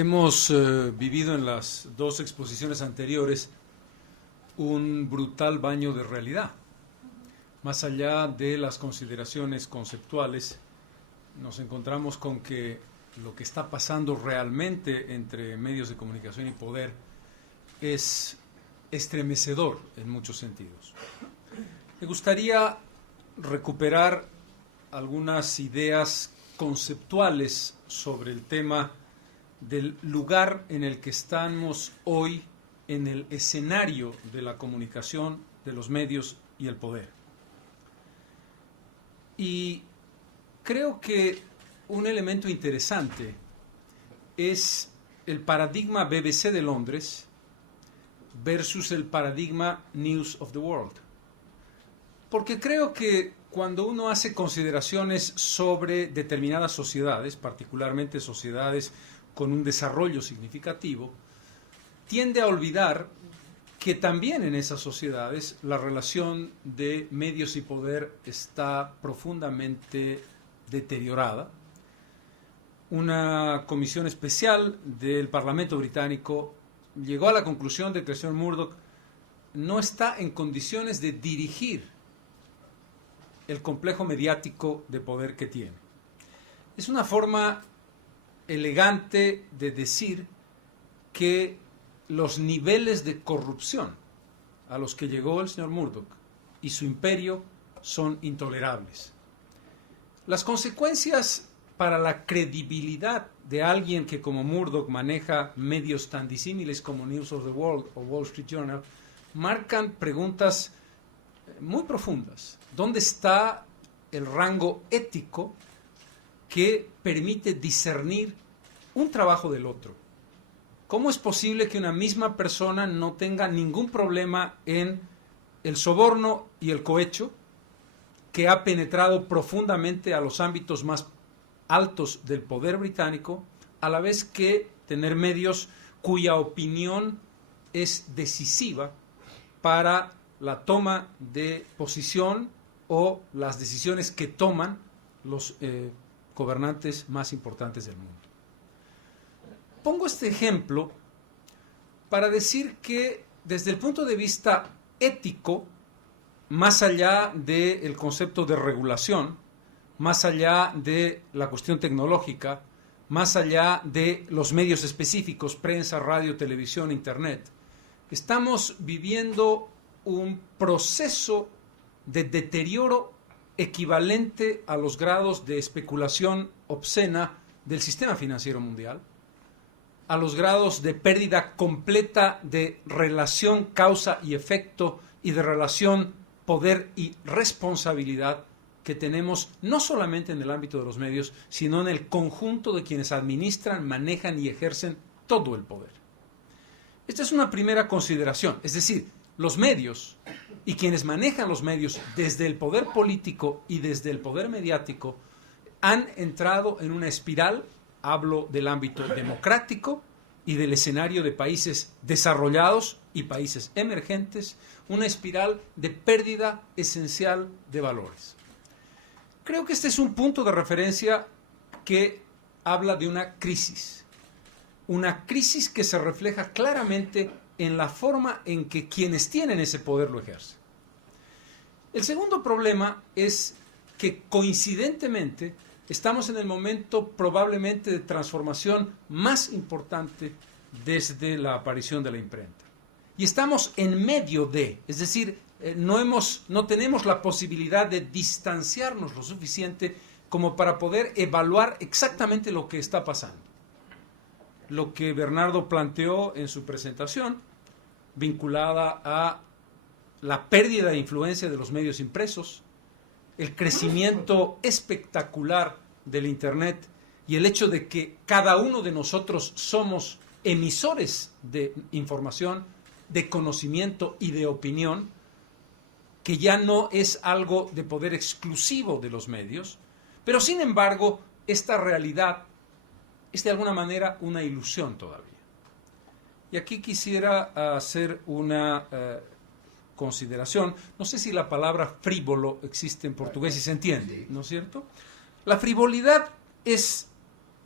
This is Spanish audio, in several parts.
Hemos vivido en las dos exposiciones anteriores un brutal baño de realidad. Más allá de las consideraciones conceptuales, nos encontramos con que lo que está pasando realmente entre medios de comunicación y poder es estremecedor en muchos sentidos. Me gustaría recuperar algunas ideas conceptuales sobre el tema del lugar en el que estamos hoy en el escenario de la comunicación, de los medios y el poder. Y creo que un elemento interesante es el paradigma BBC de Londres versus el paradigma News of the World. Porque creo que cuando uno hace consideraciones sobre determinadas sociedades, particularmente sociedades con un desarrollo significativo, tiende a olvidar que también en esas sociedades la relación de medios y poder está profundamente deteriorada. Una comisión especial del Parlamento británico llegó a la conclusión de que el señor Murdoch no está en condiciones de dirigir el complejo mediático de poder que tiene. Es una forma elegante de decir que los niveles de corrupción a los que llegó el señor Murdoch y su imperio son intolerables. Las consecuencias para la credibilidad de alguien que como Murdoch maneja medios tan disímiles como News of the World o Wall Street Journal marcan preguntas muy profundas. ¿Dónde está el rango ético que permite discernir un trabajo del otro? ¿Cómo es posible que una misma persona no tenga ningún problema en el soborno y el cohecho, que ha penetrado profundamente a los ámbitos más altos del poder británico, a la vez que tener medios cuya opinión es decisiva para la toma de posición o las decisiones que toman los gobernantes más importantes del mundo? Pongo este ejemplo para decir que desde el punto de vista ético, más allá del concepto de regulación, más allá de la cuestión tecnológica, más allá de los medios específicos, prensa, radio, televisión, internet, estamos viviendo un proceso de deterioro equivalente a los grados de especulación obscena del sistema financiero mundial, a los grados de pérdida completa de relación causa y efecto y de relación poder y responsabilidad que tenemos no solamente en el ámbito de los medios, sino en el conjunto de quienes administran, manejan y ejercen todo el poder. Esta es una primera consideración, es decir, los medios y quienes manejan los medios desde el poder político y desde el poder mediático han entrado en una espiral. Hablo del ámbito democrático y del escenario de países desarrollados y países emergentes, una espiral de pérdida esencial de valores. Creo que este es un punto de referencia que habla de una crisis que se refleja claramente en la forma en que quienes tienen ese poder lo ejercen. El segundo problema es que coincidentemente estamos en el momento probablemente de transformación más importante desde la aparición de la imprenta. Y estamos en medio de, es decir, no tenemos la posibilidad de distanciarnos lo suficiente como para poder evaluar exactamente lo que está pasando. Lo que Bernardo planteó en su presentación, vinculada a la pérdida de influencia de los medios impresos, el crecimiento espectacular del Internet y el hecho de que cada uno de nosotros somos emisores de información, de conocimiento y de opinión, que ya no es algo de poder exclusivo de los medios, pero sin embargo esta realidad es de alguna manera una ilusión todavía. Y aquí quisiera hacer una consideración. No sé si la palabra frívolo existe en portugués y se entiende, ¿no es cierto? La frivolidad es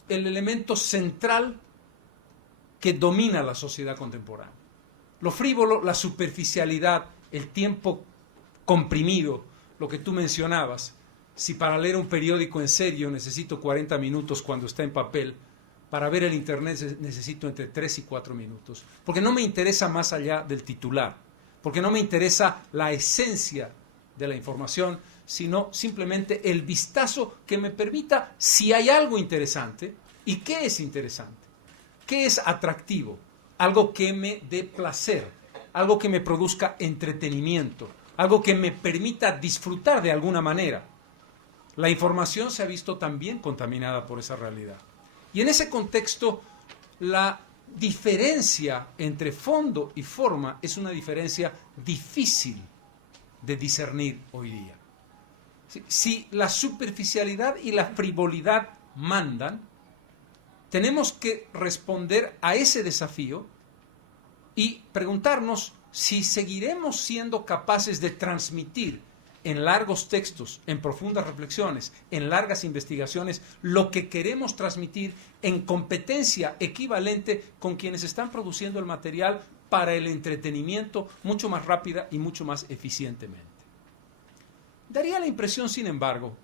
el elemento central que domina la sociedad contemporánea. Lo frívolo, la superficialidad, el tiempo comprimido, lo que tú mencionabas. Si para leer un periódico en serio necesito 40 minutos cuando está en papel, para ver el internet necesito entre 3 y 4 minutos. Porque no me interesa más allá del titular, porque no me interesa la esencia de la información, sino simplemente el vistazo que me permita si hay algo interesante. ¿Y qué es interesante? ¿Qué es atractivo? Algo que me dé placer, algo que me produzca entretenimiento, algo que me permita disfrutar de alguna manera. La información se ha visto también contaminada por esa realidad. Y en ese contexto, la diferencia entre fondo y forma es una diferencia difícil de discernir hoy día. Si la superficialidad y la frivolidad mandan, tenemos que responder a ese desafío y preguntarnos si seguiremos siendo capaces de transmitir en largos textos, en profundas reflexiones, en largas investigaciones, lo que queremos transmitir en competencia equivalente con quienes están produciendo el material para el entretenimiento mucho más rápida y mucho más eficientemente. Daría la impresión, sin embargo,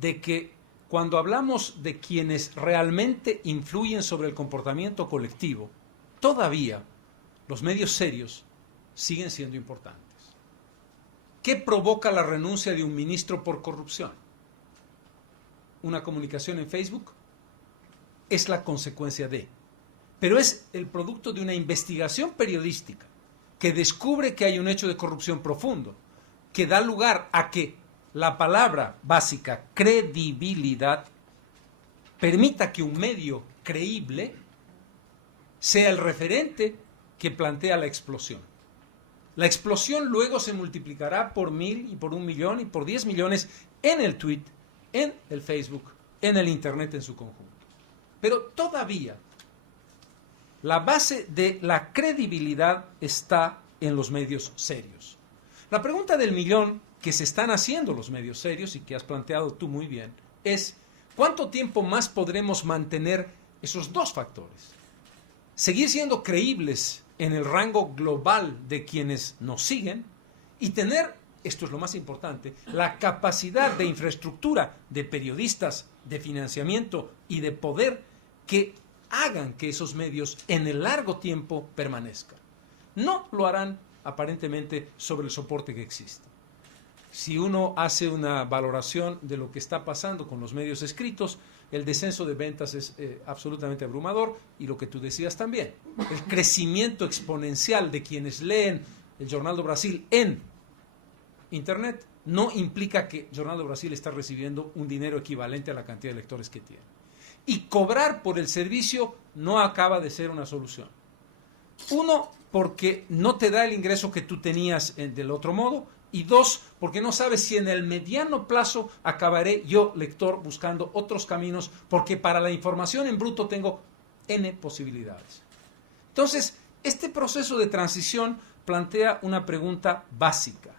de que cuando hablamos de quienes realmente influyen sobre el comportamiento colectivo, todavía los medios serios siguen siendo importantes. ¿Qué provoca la renuncia de un ministro por corrupción? ¿Una comunicación en Facebook? Es la consecuencia de. Pero es el producto de una investigación periodística que descubre que hay un hecho de corrupción profundo, que da lugar a que la palabra básica, credibilidad, permita que un medio creíble sea el referente que plantea la explosión. La explosión luego se multiplicará por 1000 y por 1 millón y por 10 millones en el tweet, en el Facebook, en el Internet en su conjunto. Pero todavía la base de la credibilidad está en los medios serios. La pregunta del millón que se están haciendo los medios serios y que has planteado tú muy bien es ¿cuánto tiempo más podremos mantener esos dos factores? Seguir siendo creíbles en el rango global de quienes nos siguen y tener, esto es lo más importante, la capacidad de infraestructura de periodistas, de financiamiento y de poder que hagan que esos medios en el largo tiempo permanezcan. No lo harán aparentemente sobre el soporte que existe. Si uno hace una valoración de lo que está pasando con los medios escritos, el descenso de ventas es absolutamente abrumador y lo que tú decías también, el crecimiento exponencial de quienes leen el Jornal do Brasil en Internet no implica que Jornal do Brasil está recibiendo un dinero equivalente a la cantidad de lectores que tiene. Y cobrar por el servicio no acaba de ser una solución. Uno, porque no te da el ingreso que tú tenías del otro modo, y dos, porque no sabes si en el mediano plazo acabaré yo, lector, buscando otros caminos, porque para la información en bruto tengo N posibilidades. Entonces, este proceso de transición plantea una pregunta básica.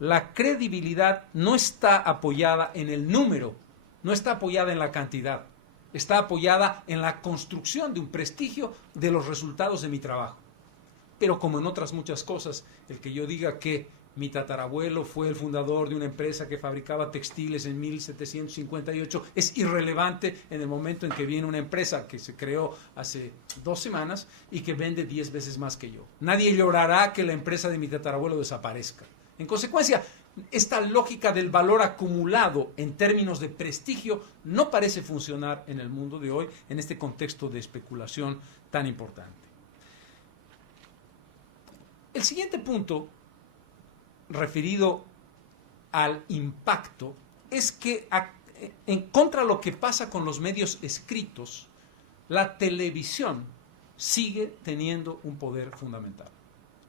La credibilidad no está apoyada en el número, no está apoyada en la cantidad, está apoyada en la construcción de un prestigio de los resultados de mi trabajo. Pero como en otras muchas cosas, el que yo diga que mi tatarabuelo fue el fundador de una empresa que fabricaba textiles en 1758 es irrelevante en el momento en que viene una empresa que se creó hace 2 semanas y que vende 10 veces más que yo. Nadie llorará que la empresa de mi tatarabuelo desaparezca. En consecuencia, esta lógica del valor acumulado en términos de prestigio no parece funcionar en el mundo de hoy, en este contexto de especulación tan importante. El siguiente punto, referido al impacto, es que en contra de lo que pasa con los medios escritos, la televisión sigue teniendo un poder fundamental.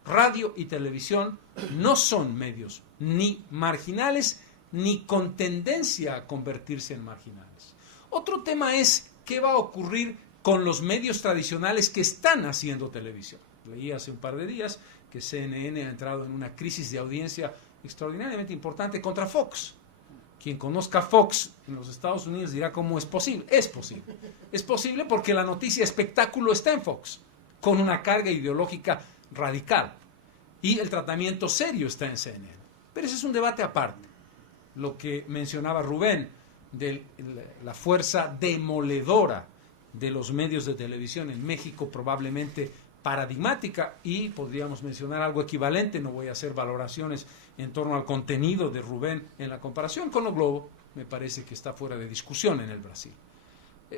Radio y televisión no son medios ni marginales ni con tendencia a convertirse en marginales. Otro tema es qué va a ocurrir con los medios tradicionales que están haciendo televisión. Leí hace un par de días que CNN ha entrado en una crisis de audiencia extraordinariamente importante contra Fox, Quien conozca Fox en los Estados Unidos dirá cómo es posible. Es posible. Es posible porque la noticia espectáculo está en Fox, con una carga ideológica radical. Y el tratamiento serio está en CNN. Pero ese es un debate aparte. Lo que mencionaba Rubén, de la fuerza demoledora de los medios de televisión en México, probablemente paradigmática, y podríamos mencionar algo equivalente. No voy a hacer valoraciones en torno al contenido de Rubén en la comparación con Lo Globo, me parece que está fuera de discusión en el Brasil.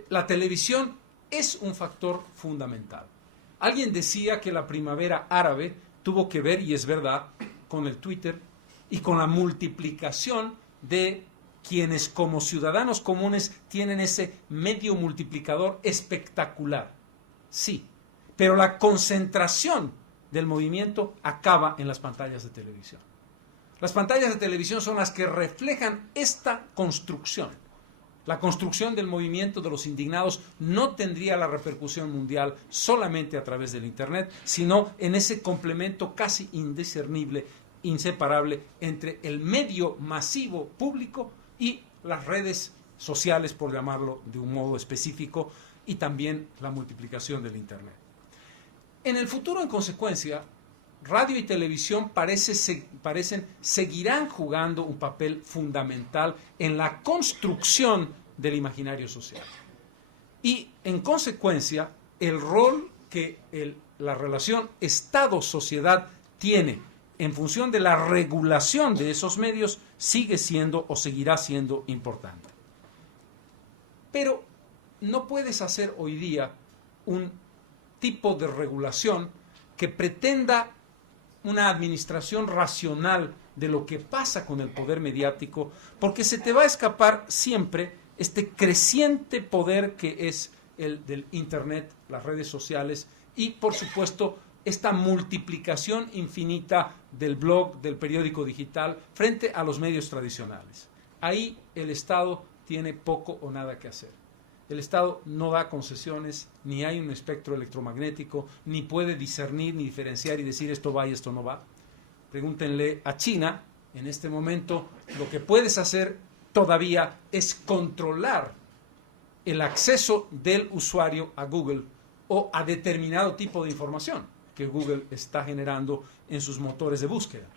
La televisión es un factor fundamental. Alguien decía que la primavera árabe tuvo que ver, y es verdad, con el Twitter y con la multiplicación de quienes como ciudadanos comunes tienen ese medio multiplicador espectacular. Sí, pero la concentración del movimiento acaba en las pantallas de televisión. Las pantallas de televisión son las que reflejan esta construcción. La construcción del movimiento de los indignados no tendría la repercusión mundial solamente a través del Internet, sino en ese complemento casi indiscernible, inseparable entre el medio masivo público y las redes sociales, por llamarlo de un modo específico, y también la multiplicación del Internet. En el futuro, en consecuencia, radio y televisión seguirán jugando un papel fundamental en la construcción del imaginario social. Y, en consecuencia, el rol que la relación Estado-sociedad tiene en función de la regulación de esos medios sigue siendo o seguirá siendo importante. Pero no puedes hacer hoy día un tipo de regulación que pretenda una administración racional de lo que pasa con el poder mediático, porque se te va a escapar siempre este creciente poder que es el del Internet, las redes sociales y, por supuesto, esta multiplicación infinita del blog, del periódico digital, frente a los medios tradicionales. Ahí el Estado tiene poco o nada que hacer. El Estado no da concesiones, ni hay un espectro electromagnético, ni puede discernir, ni diferenciar y decir esto va y esto no va. Pregúntenle a China, en este momento lo que puedes hacer todavía es controlar el acceso del usuario a Google o a determinado tipo de información que Google está generando en sus motores de búsqueda.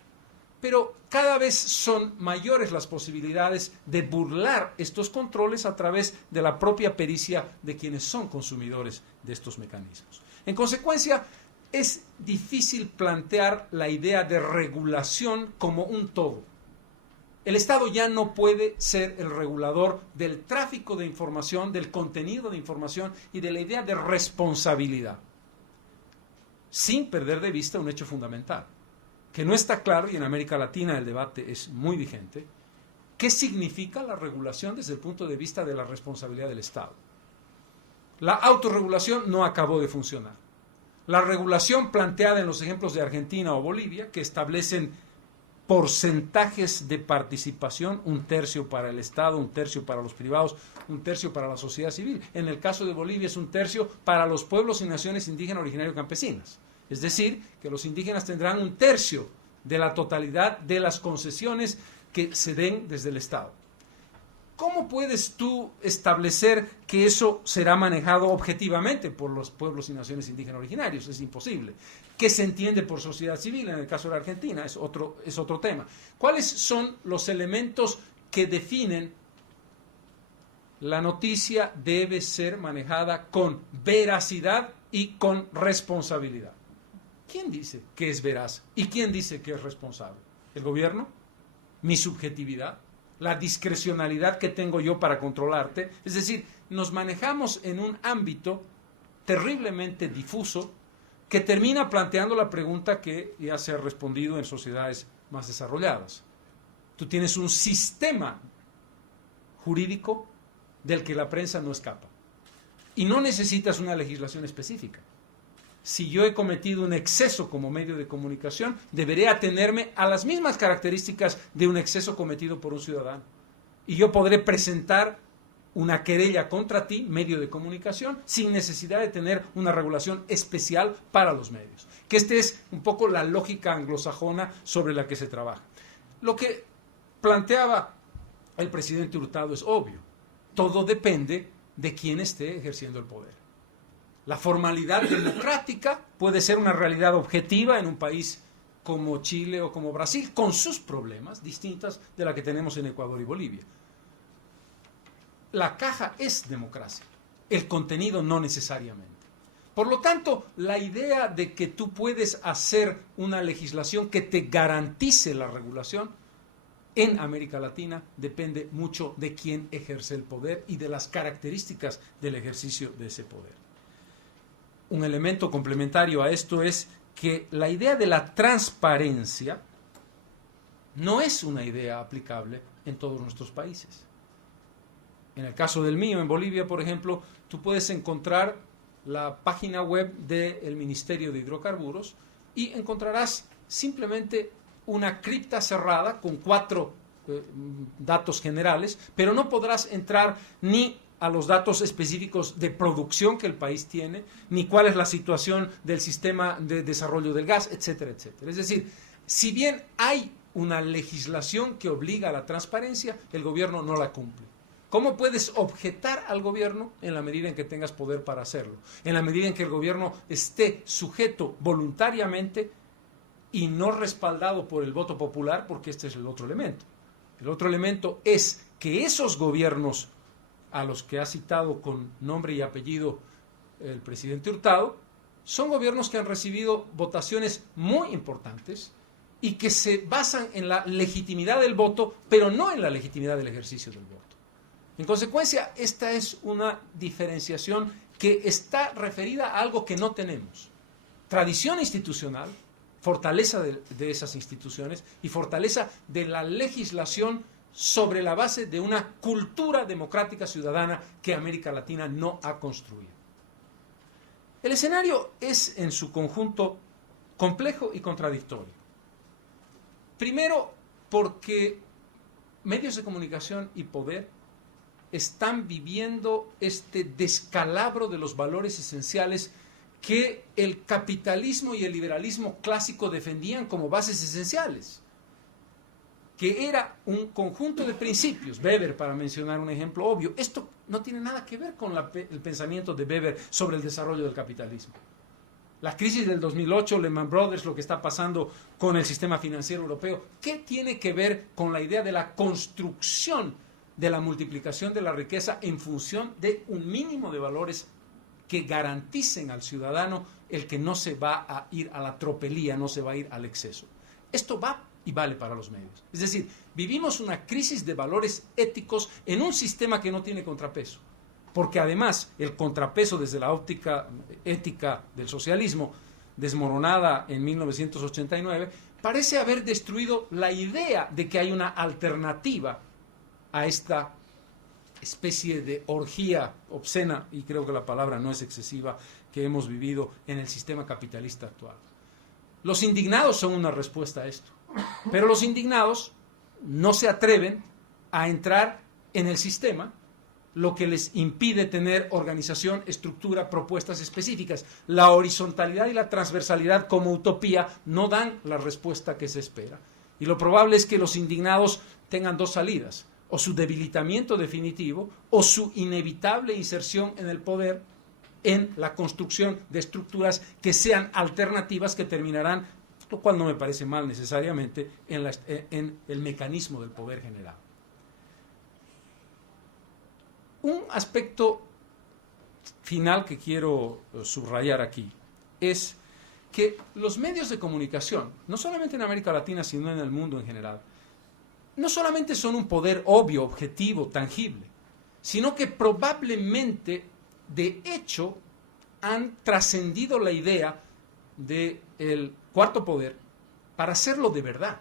Pero cada vez son mayores las posibilidades de burlar estos controles a través de la propia pericia de quienes son consumidores de estos mecanismos. En consecuencia, es difícil plantear la idea de regulación como un todo. El Estado ya no puede ser el regulador del tráfico de información, del contenido de información y de la idea de responsabilidad, sin perder de vista un hecho fundamental, que no está claro, y en América Latina el debate es muy vigente. ¿Qué significa la regulación desde el punto de vista de la responsabilidad del Estado? La autorregulación no acabó de funcionar. La regulación planteada en los ejemplos de Argentina o Bolivia, que establecen porcentajes de participación, 1/3 para el Estado, 1/3 para los privados, 1/3 para la sociedad civil. En el caso de Bolivia es 1/3 para los pueblos y naciones indígenas originarios campesinas. Es decir, que los indígenas tendrán 1/3 de la totalidad de las concesiones que se den desde el Estado. ¿Cómo puedes tú establecer que eso será manejado objetivamente por los pueblos y naciones indígenas originarios? Es imposible. ¿Qué se entiende por sociedad civil en el caso de la Argentina? Es otro tema. ¿Cuáles son los elementos que definen la noticia debe ser manejada con veracidad y con responsabilidad? ¿Quién dice que es veraz y quién dice que es responsable? ¿El gobierno? ¿Mi subjetividad? ¿La discrecionalidad que tengo yo para controlarte? Es decir, nos manejamos en un ámbito terriblemente difuso que termina planteando la pregunta que ya se ha respondido en sociedades más desarrolladas. Tú tienes un sistema jurídico del que la prensa no escapa y no necesitas una legislación específica. Si yo he cometido un exceso como medio de comunicación, deberé atenerme a las mismas características de un exceso cometido por un ciudadano. Y yo podré presentar una querella contra ti, medio de comunicación, sin necesidad de tener una regulación especial para los medios. Que esta es un poco la lógica anglosajona sobre la que se trabaja. Lo que planteaba el presidente Hurtado es obvio. Todo depende de quién esté ejerciendo el poder. La formalidad democrática puede ser una realidad objetiva en un país como Chile o como Brasil, con sus problemas distintas de la que tenemos en Ecuador y Bolivia. La caja es democracia, el contenido no necesariamente. Por lo tanto, la idea de que tú puedes hacer una legislación que te garantice la regulación en América Latina depende mucho de quién ejerce el poder y de las características del ejercicio de ese poder. Un elemento complementario a esto es que la idea de la transparencia no es una idea aplicable en todos nuestros países. En el caso del mío, en Bolivia, por ejemplo, tú puedes encontrar la página web del Ministerio de Hidrocarburos y encontrarás simplemente una cripta cerrada con 4 datos generales, pero no podrás entrar ni a los datos específicos de producción que el país tiene, ni cuál es la situación del sistema de desarrollo del gas, etcétera, etcétera. Es decir, si bien hay una legislación que obliga a la transparencia, el gobierno no la cumple. ¿Cómo puedes objetar al gobierno? En la medida en que tengas poder para hacerlo, en la medida en que el gobierno esté sujeto voluntariamente y no respaldado por el voto popular, porque este es el otro elemento. El otro elemento es que esos gobiernos a los que ha citado con nombre y apellido el presidente Hurtado, son gobiernos que han recibido votaciones muy importantes y que se basan en la legitimidad del voto, pero no en la legitimidad del ejercicio del voto. En consecuencia, esta es una diferenciación que está referida a algo que no tenemos. Tradición institucional, fortaleza de esas instituciones y fortaleza de la legislación sobre la base de una cultura democrática ciudadana que América Latina no ha construido. El escenario es en su conjunto complejo y contradictorio. Primero, porque medios de comunicación y poder están viviendo este descalabro de los valores esenciales que el capitalismo y el liberalismo clásico defendían como bases esenciales, que era un conjunto de principios. Weber, para mencionar un ejemplo obvio. Esto no tiene nada que ver con el pensamiento de Weber sobre el desarrollo del capitalismo. La crisis del 2008, Lehman Brothers, lo que está pasando con el sistema financiero europeo, ¿qué tiene que ver con la idea de la construcción de la multiplicación de la riqueza en función de un mínimo de valores que garanticen al ciudadano el que no se va a ir a la tropelía, no se va a ir al exceso? Esto va y vale para los medios. Es decir, vivimos una crisis de valores éticos en un sistema que no tiene contrapeso, porque además el contrapeso desde la óptica ética del socialismo, desmoronada en 1989, parece haber destruido la idea de que hay una alternativa a esta especie de orgía obscena, y creo que la palabra no es excesiva, que hemos vivido en el sistema capitalista actual. Los indignados son una respuesta a esto, pero los indignados no se atreven a entrar en el sistema, lo que les impide tener organización, estructura, propuestas específicas. La horizontalidad y la transversalidad como utopía no dan la respuesta que se espera. Y lo probable es que los indignados tengan 2 salidas: o su debilitamiento definitivo o su inevitable inserción en el poder en la construcción de estructuras que sean alternativas, que terminarán, lo cual no me parece mal necesariamente, en el mecanismo del poder general. Un aspecto final que quiero subrayar aquí es que los medios de comunicación, no solamente en América Latina, sino en el mundo en general, no solamente son un poder obvio, objetivo, tangible, sino que probablemente, de hecho, han trascendido la idea del cuarto poder para hacerlo de verdad.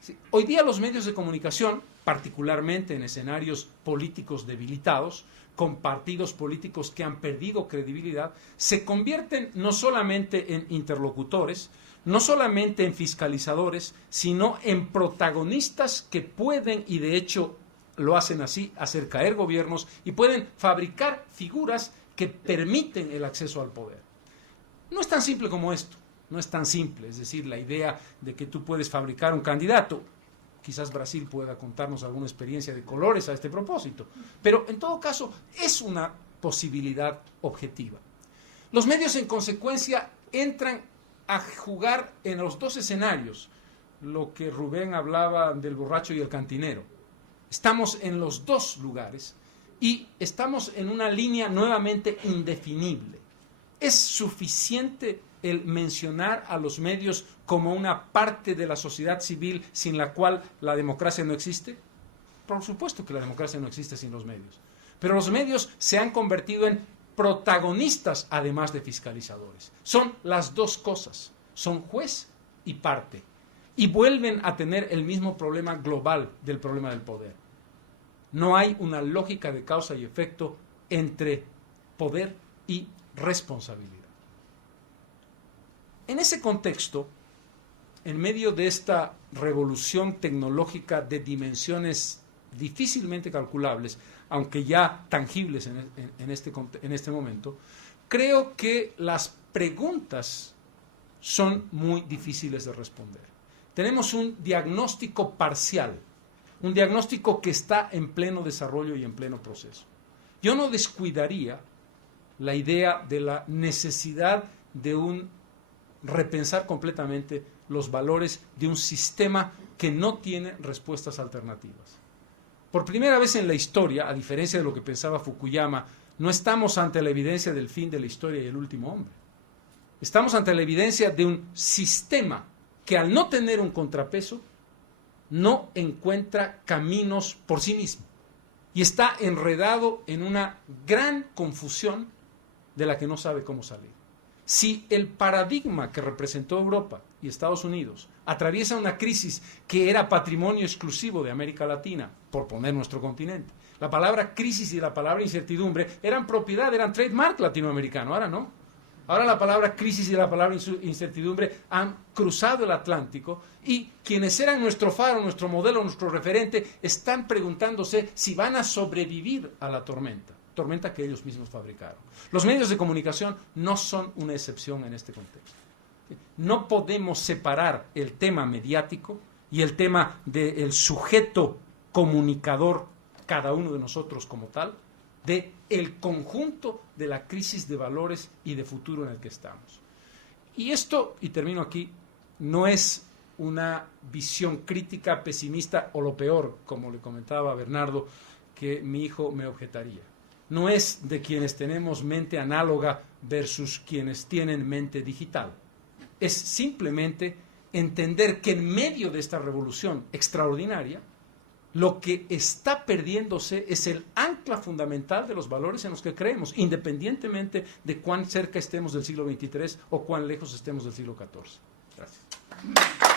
Sí, hoy día los medios de comunicación, particularmente en escenarios políticos debilitados, con partidos políticos que han perdido credibilidad, se convierten no solamente en interlocutores, no solamente en fiscalizadores, sino en protagonistas que pueden, y de hecho lo hacen así, hacer caer gobiernos y pueden fabricar figuras que permiten el acceso al poder. No es tan simple como esto, no es tan simple, es decir, la idea de que tú puedes fabricar un candidato. Quizás Brasil pueda contarnos alguna experiencia de colores a este propósito. Pero en todo caso es una posibilidad objetiva. Los medios en consecuencia entran a jugar en los dos escenarios, lo que Rubén hablaba del borracho y el cantinero. Estamos en los dos lugares y estamos en una línea nuevamente indefinible. ¿Es suficiente el mencionar a los medios como una parte de la sociedad civil sin la cual la democracia no existe? Por supuesto que la democracia no existe sin los medios. Pero los medios se han convertido en protagonistas además de fiscalizadores. Son las dos cosas. Son juez y parte. Y vuelven a tener el mismo problema global del problema del poder. No hay una lógica de causa y efecto entre poder y responsabilidad. En ese contexto, en medio de esta revolución tecnológica de dimensiones difícilmente calculables, aunque ya tangibles en este momento, creo que las preguntas son muy difíciles de responder. Tenemos un diagnóstico parcial, un diagnóstico que está en pleno desarrollo y en pleno proceso. Yo no descuidaría la idea de la necesidad de repensar completamente los valores de un sistema que no tiene respuestas alternativas. Por primera vez en la historia, a diferencia de lo que pensaba Fukuyama, no estamos ante la evidencia del fin de la historia y el último hombre. Estamos ante la evidencia de un sistema que al no tener un contrapeso, no encuentra caminos por sí mismo y está enredado en una gran confusión de la que no sabe cómo salir. Si el paradigma que representó Europa y Estados Unidos atraviesa una crisis que era patrimonio exclusivo de América Latina, por poner nuestro continente, la palabra crisis y la palabra incertidumbre eran trademark latinoamericano, ahora no. Ahora la palabra crisis y la palabra incertidumbre han cruzado el Atlántico y quienes eran nuestro faro, nuestro modelo, nuestro referente, están preguntándose si van a sobrevivir a la tormenta que ellos mismos fabricaron. Los medios de comunicación no son una excepción en este contexto. No podemos separar el tema mediático y el tema del sujeto comunicador, cada uno de nosotros como tal, de el conjunto de la crisis de valores y de futuro en el que estamos. Y esto, y termino aquí, no es una visión crítica, pesimista o lo peor, como le comentaba a Bernardo, que mi hijo me objetaría. No es de quienes tenemos mente análoga versus quienes tienen mente digital. Es simplemente entender que en medio de esta revolución extraordinaria, lo que está perdiéndose es el ancla fundamental de los valores en los que creemos, independientemente de cuán cerca estemos del siglo XXIII o cuán lejos estemos del siglo XIV. Gracias.